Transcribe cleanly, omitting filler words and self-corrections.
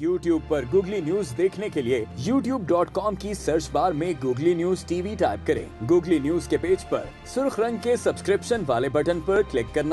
YouTube पर Googly news देखने के लिए youtube.com की सर्च बार में Googly न्यूज टीवी टाइप करें। Googly न्यूज के पेज पर सुर्ख रंग के सब्सक्रिप्शन वाले बटन पर क्लिक करना